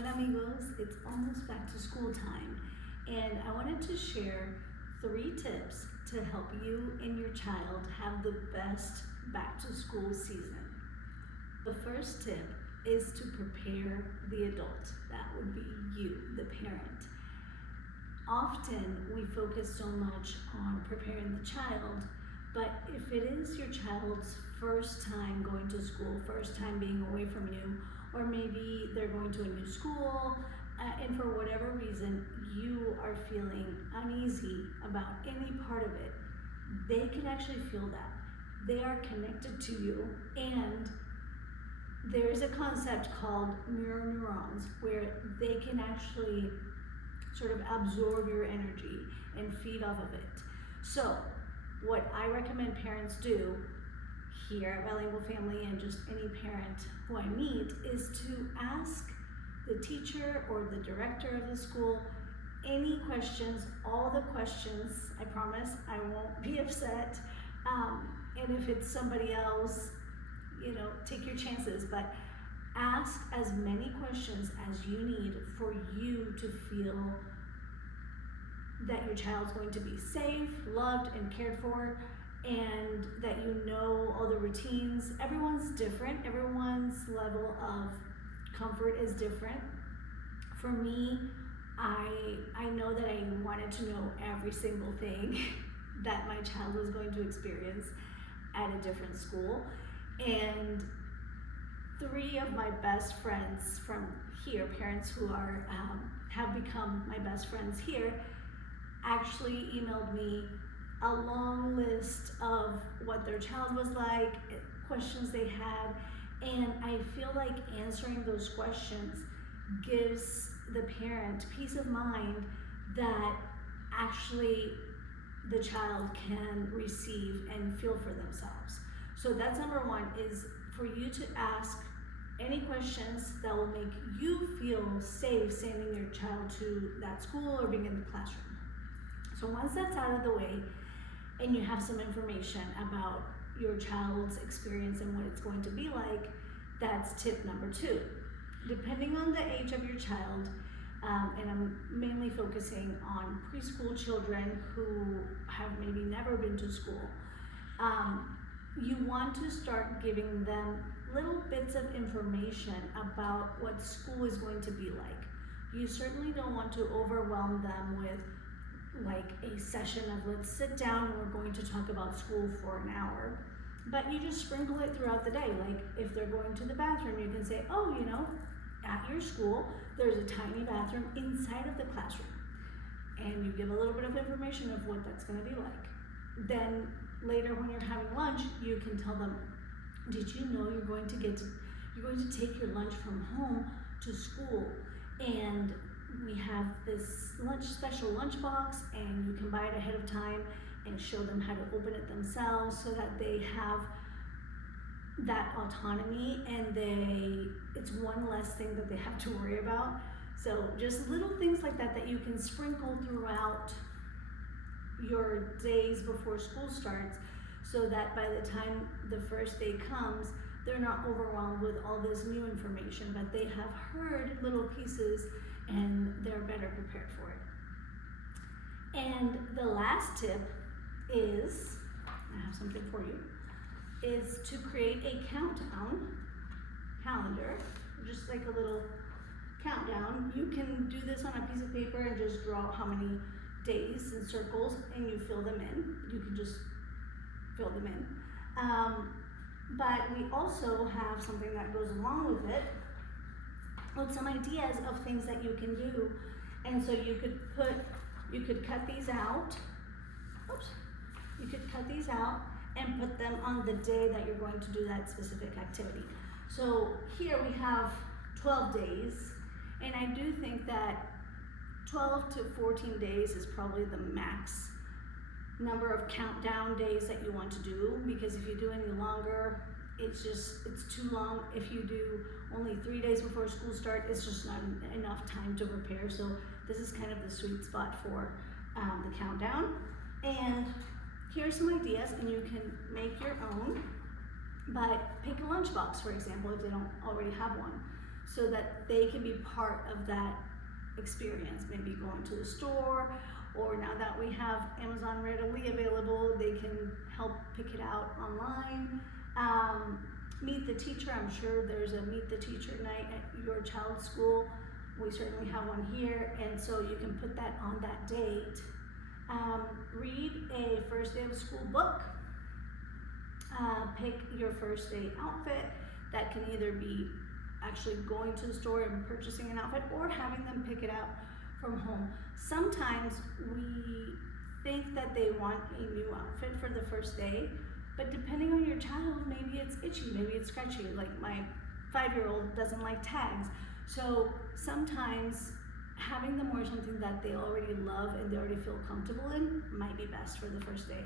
Hola amigos, it's almost back to school time, and I wanted to share 3 tips to help you and your child have the best back to school season. The first tip is to prepare the adult. That would be you, the parent. Often we focus so much on preparing the child, but if it is your child's first time going to school, first time being away from you, or maybe they're going to a new school, and for whatever reason you are feeling uneasy about any part of it, they can actually feel that. They are connected to you, and there is a concept called mirror neurons where they can actually sort of absorb your energy and feed off of it. So what I recommend parents do here at Bilingual Family, and just any parent who I meet, is to ask the teacher or the director of the school any questions, all the questions. I promise I won't be upset. And if it's somebody else, take your chances, but ask as many questions as you need for you to feel that your child's going to be safe, loved, and cared for, and that you know all the routines. Everyone's different. Everyone's level of comfort is different. For me, I know that I wanted to know every single thing that my child was going to experience at a different school. And 3 of my best friends from here, parents who are have become my best friends here, actually emailed me a long list of what their child was like, questions they had, and I feel like answering those questions gives the parent peace of mind that actually the child can receive and feel for themselves. So that's number 1, is for you to ask any questions that will make you feel safe sending your child to that school or being in the classroom. So once that's out of the way and you have some information about your child's experience and what it's going to be like, that's tip number 2. Depending on the age of your child, and I'm mainly focusing on preschool children who have maybe never been to school, you want to start giving them little bits of information about what school is going to be like. You certainly don't want to overwhelm them with like a session of let's sit down and we're going to talk about school for an hour, but you just sprinkle it throughout the day. Like if they're going to the bathroom, you can say, oh, at your school there's a tiny bathroom inside of the classroom, and you give a little bit of information of what that's going to be like. Then later when you're having lunch, you can tell them, did you know you're going to take your lunch from home to school, and we have this special lunch box, and you can buy it ahead of time and show them how to open it themselves so that they have that autonomy, and it's one less thing that they have to worry about. So just little things like that you can sprinkle throughout your days before school starts, so that by the time the first day comes, they're not overwhelmed with all this new information, but they have heard little pieces and they're better prepared for it. And the last tip is, I have something for you, is to create a countdown calendar, just like a little countdown. You can do this on a piece of paper and just draw how many days in circles, and you fill them in. You can just fill them in. But we also have something that goes along with it, with some ideas of things that you can do. And so you could cut these out. You could cut these out and put them on the day that you're going to do that specific activity. So here we have 12 days, and I do think that 12 to 14 days is probably the max number of countdown days that you want to do, because if you do any longer, it's too long. If you do only 3 days before school start, it's just not enough time to prepare. So this is kind of the sweet spot for the countdown. And here's some ideas, and you can make your own, but pick a lunchbox, for example, if they don't already have one. so that they can be part of that experience, maybe going to the store, or now that we have Amazon readily available, they can help pick it out online. Meet the teacher, I'm sure there's a meet the teacher night at your child's school. We certainly have one here, and so you can put that on that date. Read a first day of school book. Pick your first day outfit. That can either be actually going to the store and purchasing an outfit, or having them pick it out from home. Sometimes we think that they want a new outfit for the first day, but depending on your child, maybe it's itchy, maybe it's scratchy. Like my 5-year-old doesn't like tags. So sometimes having them wear something that they already love and they already feel comfortable in might be best for the first day.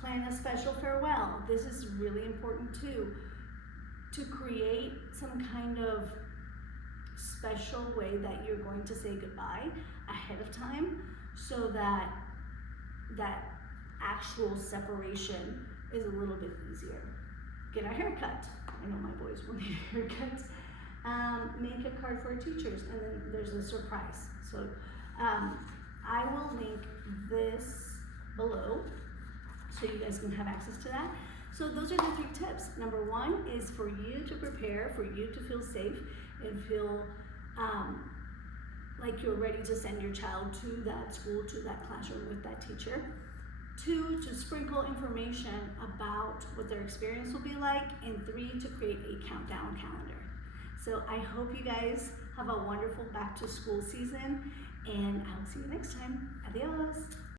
Plan a special farewell. This is really important too, to create some kind of special way that you're going to say goodbye ahead of time, so that that actual separation is a little bit easier. Get a haircut. I know my boys will need a haircut. Make a card for teachers, and then there's a surprise. So I will link this below so you guys can have access to that. So those are the 3 tips. Number 1 is for you to prepare, for you to feel safe and feel like you're ready to send your child to that school, to that classroom with that teacher. 2, to sprinkle information about what their experience will be like. And 3, to create a countdown calendar. So I hope you guys have a wonderful back to school season, and I'll see you next time. Adios.